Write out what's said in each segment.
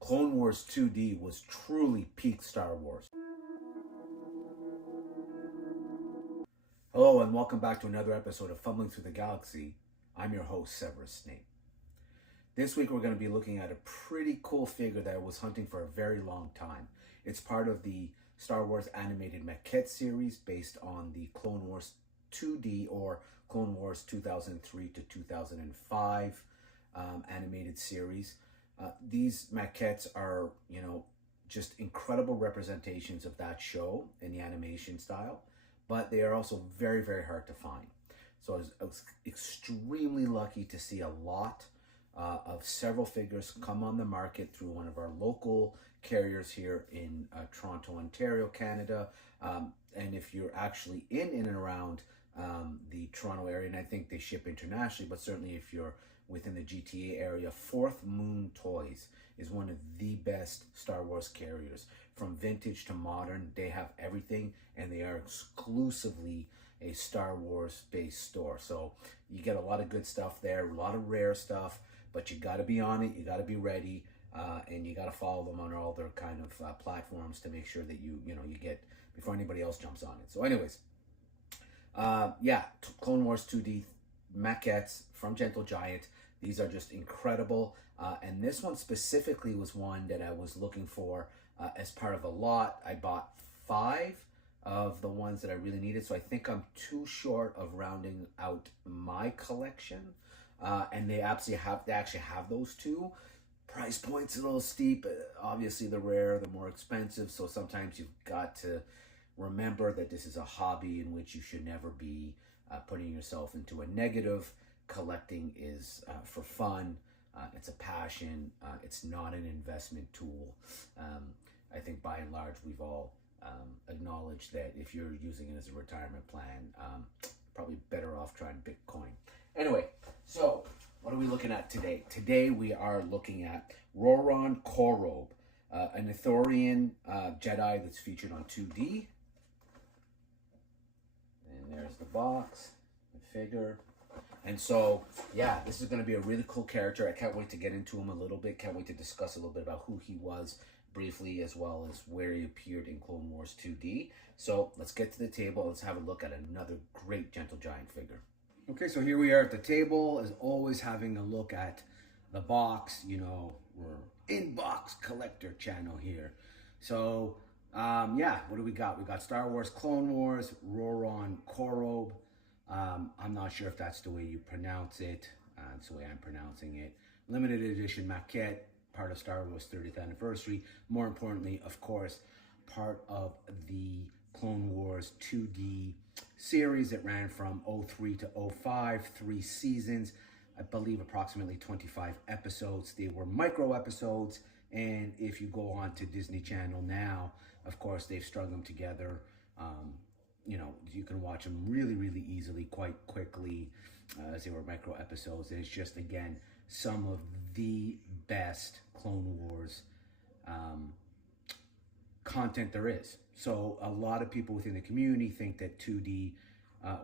Clone Wars 2D was truly peak Star Wars. Hello and welcome back to another episode of Fumbling Through the Galaxy. I'm your host, Severus Snape. This week we're going to be looking at a pretty cool figure that I was hunting for a very long time. It's part of the Star Wars animated maquette series based on the Clone Wars 2D or Clone Wars 2003 to 2005 animated series. These maquettes are, just incredible representations of that show in the animation style, but they are also very, very hard to find. So I was extremely lucky to see a lot of several figures come on the market through one of our local carriers here in Toronto, Ontario, Canada. And if you're actually in and around the Toronto area, and I think they ship internationally, but certainly if you're within the GTA area, Fourth Moon Toys is one of the best Star Wars carriers. From vintage to modern, they have everything, and they are exclusively a Star Wars based store. So you get a lot of good stuff there, a lot of rare stuff, but you got to be on it, you got to be ready, and you got to follow them on all their kind of platforms to make sure that you get before anybody else jumps on it. So anyways, Clone Wars 2D maquettes from Gentle Giant. These are just incredible, and this one specifically was one that I was looking for as part of a lot. I bought 5 of the ones that I really needed, so I think I'm too short of rounding out my collection. And they actually have those two. Price point's a little steep. Obviously, the rare, the more expensive. So sometimes you've got to remember that this is a hobby in which you should never be putting yourself into a negative. Collecting is for fun. It's a passion. It's not an investment tool. I think by and large, we've all acknowledged that if you're using it as a retirement plan, probably better off trying Bitcoin. Anyway, so what are we looking at today? Today we are looking at Roron Corobb, an Ithorian Jedi that's featured on 2D. And there's the box, the figure. And so, yeah, this is going to be a really cool character. I can't wait to get into him a little bit. Can't wait to discuss a little bit about who he was briefly, as well as where he appeared in Clone Wars 2D. So let's get to the table. Let's have a look at another great Gentle Giant figure. Okay, so here we are at the table, as always, having a look at the box. We're in-box collector channel here. So, what do we got? We got Star Wars Clone Wars, Roron Corobb. I'm not sure if that's the way you pronounce it. That's the way I'm pronouncing it. Limited edition maquette, part of Star Wars 30th anniversary. More importantly, of course, part of the Clone Wars 2D series that ran from 03 to 05, 3 seasons, I believe approximately 25 episodes. They were micro episodes, and if you go on to Disney Channel now, of course, they've strung them together. You can watch them really, really easily, quite quickly, as they were micro episodes. And it's just, again, some of the best Clone Wars content there is. So a lot of people within the community think that 2D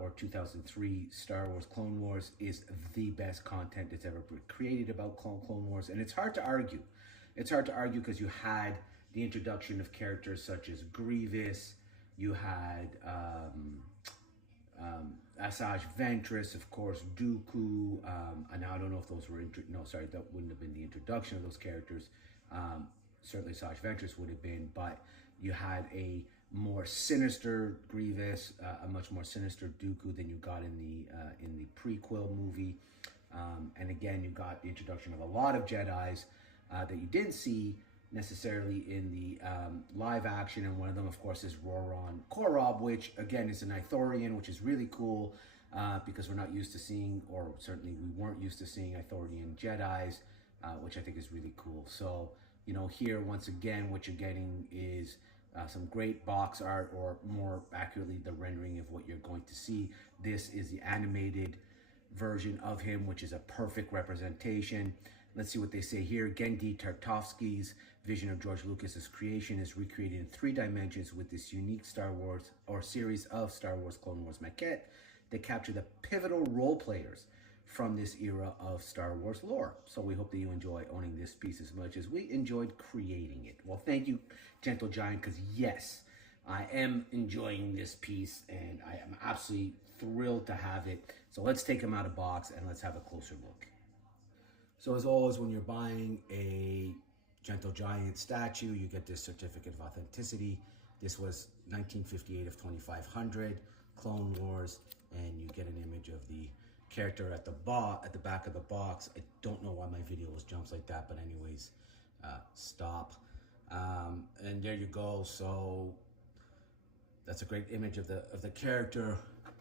or 2003 Star Wars Clone Wars is the best content that's ever been created about Clone Wars. And it's hard to argue. It's hard to argue because you had the introduction of characters such as Grievous. You had Asajj Ventress, of course, Dooku. And I don't know if those were... that wouldn't have been the introduction of those characters. Certainly Asajj Ventress would have been, but you had a more sinister Grievous, a much more sinister Dooku than you got in the prequel movie. And again, you got the introduction of a lot of Jedis that you didn't see necessarily in the live action, and one of them, of course, is Roron Corobb, which again is an Ithorian, which is really cool because we're not used to seeing, or certainly we weren't used to seeing Ithorian Jedis, which I think is really cool. So here once again, what you're getting is some great box art, or more accurately, the rendering of what you're going to see. This is the animated version of him, which is a perfect representation. Let's see what they say here. Genndy Tartakovsky's vision of George Lucas's creation is recreated in 3 dimensions with this unique Star Wars, or series of Star Wars Clone Wars maquette that capture the pivotal role players from this era of Star Wars lore. So we hope that you enjoy owning this piece as much as we enjoyed creating it. Well, thank you, Gentle Giant, because yes, I am enjoying this piece and I am absolutely thrilled to have it. So let's take him out of box and let's have a closer look. So as always, when you're buying a Gentle Giant statue, you get this certificate of authenticity. This was 1958 of 2500, Clone Wars, and you get an image of the character at the back of the box. I don't know why my video jumps like that, but anyways, stop. And there you go. So that's a great image of the character.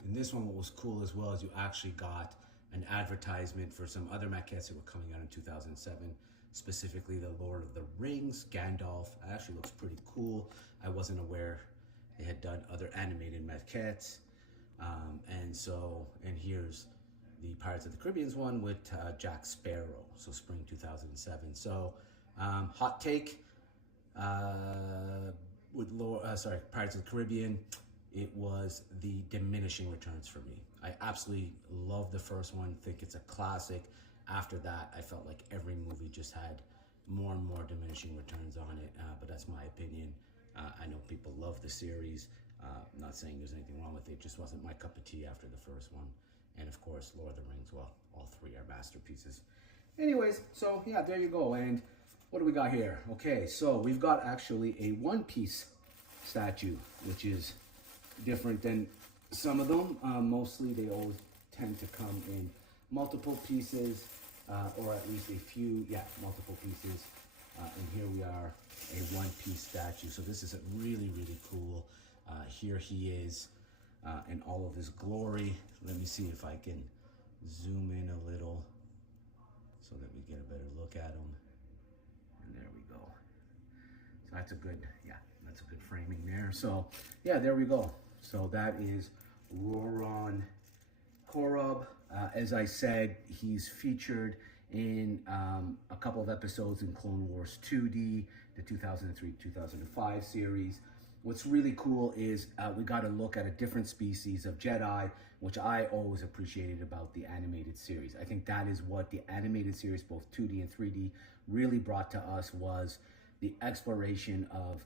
In this one, what was cool as well is you actually got an advertisement for some other maquettes that were coming out in 2007, specifically the Lord of the Rings, Gandalf. It actually looks pretty cool. I wasn't aware they had done other animated maquettes. And here's the Pirates of the Caribbean one with Jack Sparrow, so spring 2007. So hot take with Pirates of the Caribbean, it was the diminishing returns for me. I absolutely love the first one, think it's a classic. After that, I felt like every movie just had more and more diminishing returns on it, but that's my opinion. I know people love the series. I'm not saying there's anything wrong with it, just wasn't my cup of tea after the first one. And of course, Lord of the Rings, well, all three are masterpieces. Anyways, so yeah, there you go. And what do we got here? Okay, so we've got actually a one-piece statue, which is different than some of them. Mostly they always tend to come in multiple pieces, or at least a few, multiple pieces. And here we are, a one-piece statue. So this is a really, really cool. Here he is in all of his glory. Let me see if I can zoom in a little so that we get a better look at him. And there we go. So that's a good framing there. So yeah, there we go. So that is Roron Corobb. As I said, he's featured in a couple of episodes in Clone Wars 2D, the 2003-2005 series. What's really cool is we got to look at a different species of Jedi, which I always appreciated about the animated series. I think that is what the animated series, both 2D and 3D, really brought to us, was the exploration of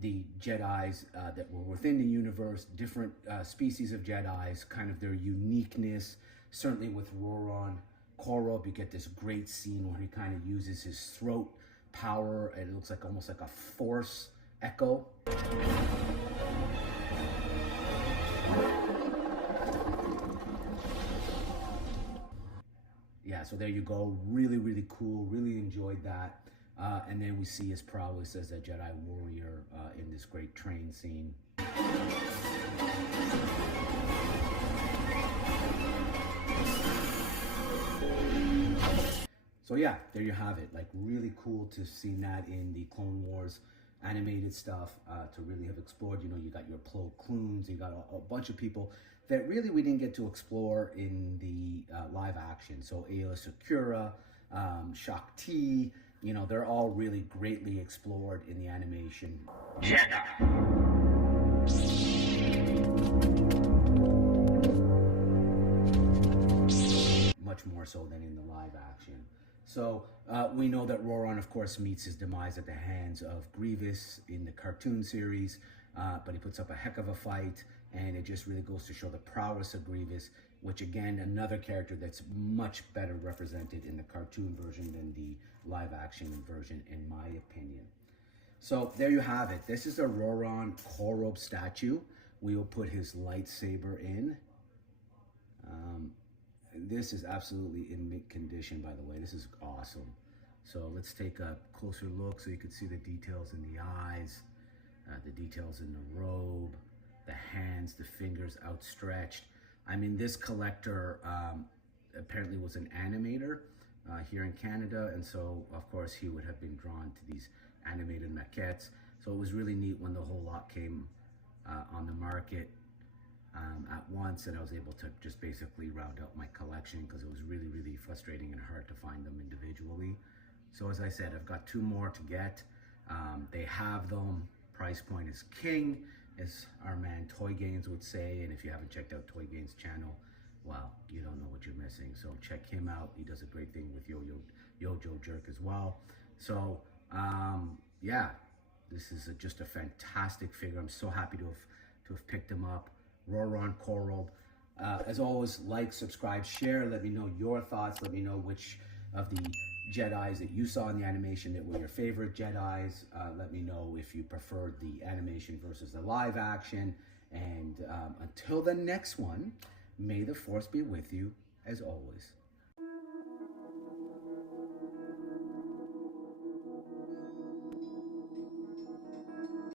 the Jedis that were within the universe, different species of Jedis, kind of their uniqueness. Certainly with Roron Corobb, you get this great scene where he kind of uses his throat power, and it looks like almost like a force echo. Yeah, so there you go. Really, really cool. Really enjoyed that. And then we see his prowess as a Jedi warrior in this great train scene. So yeah, there you have it. Like, really cool to see that in the Clone Wars animated stuff, to really have explored. You know, you got your Plo Koons, you got a bunch of people that really we didn't get to explore in the live action. So Aayla Secura, Shakti, you know, they're all really greatly explored in the animation. Jedi. Much more so than in the live action. So we know that Roron, of course, meets his demise at the hands of Grievous in the cartoon series, but he puts up a heck of a fight, and it just really goes to show the prowess of Grievous, which again, another character that's much better represented in the cartoon version than the live action version, in my opinion. So there you have it. This is a Roron Corobb statue. We will put his lightsaber in. This is absolutely in mint condition, by the way. This is awesome. So let's take a closer look so you can see the details in the eyes, the details in the robe, the hands, the fingers outstretched. I mean, this collector apparently was an animator here in Canada, and so of course he would have been drawn to these animated maquettes. So it was really neat when the whole lot came on the market at once, and I was able to just basically round out my collection because it was really, really frustrating and hard to find them individually. So as I said, I've got two more to get. They have them. Price point is king, as our man Toy Gains would say. And if you haven't checked out Toy Gains' channel, well, you don't know what you're missing. So check him out. He does a great thing with Yojo Jerk as well. So yeah, this is just a fantastic figure. I'm so happy to have picked him up. Roron Corobb. As always, like, subscribe, share. Let me know your thoughts. Let me know which of the Jedis that you saw in the animation that were your favorite Jedis. Let me know if you preferred the animation versus the live action. And until the next one, may the Force be with you as always.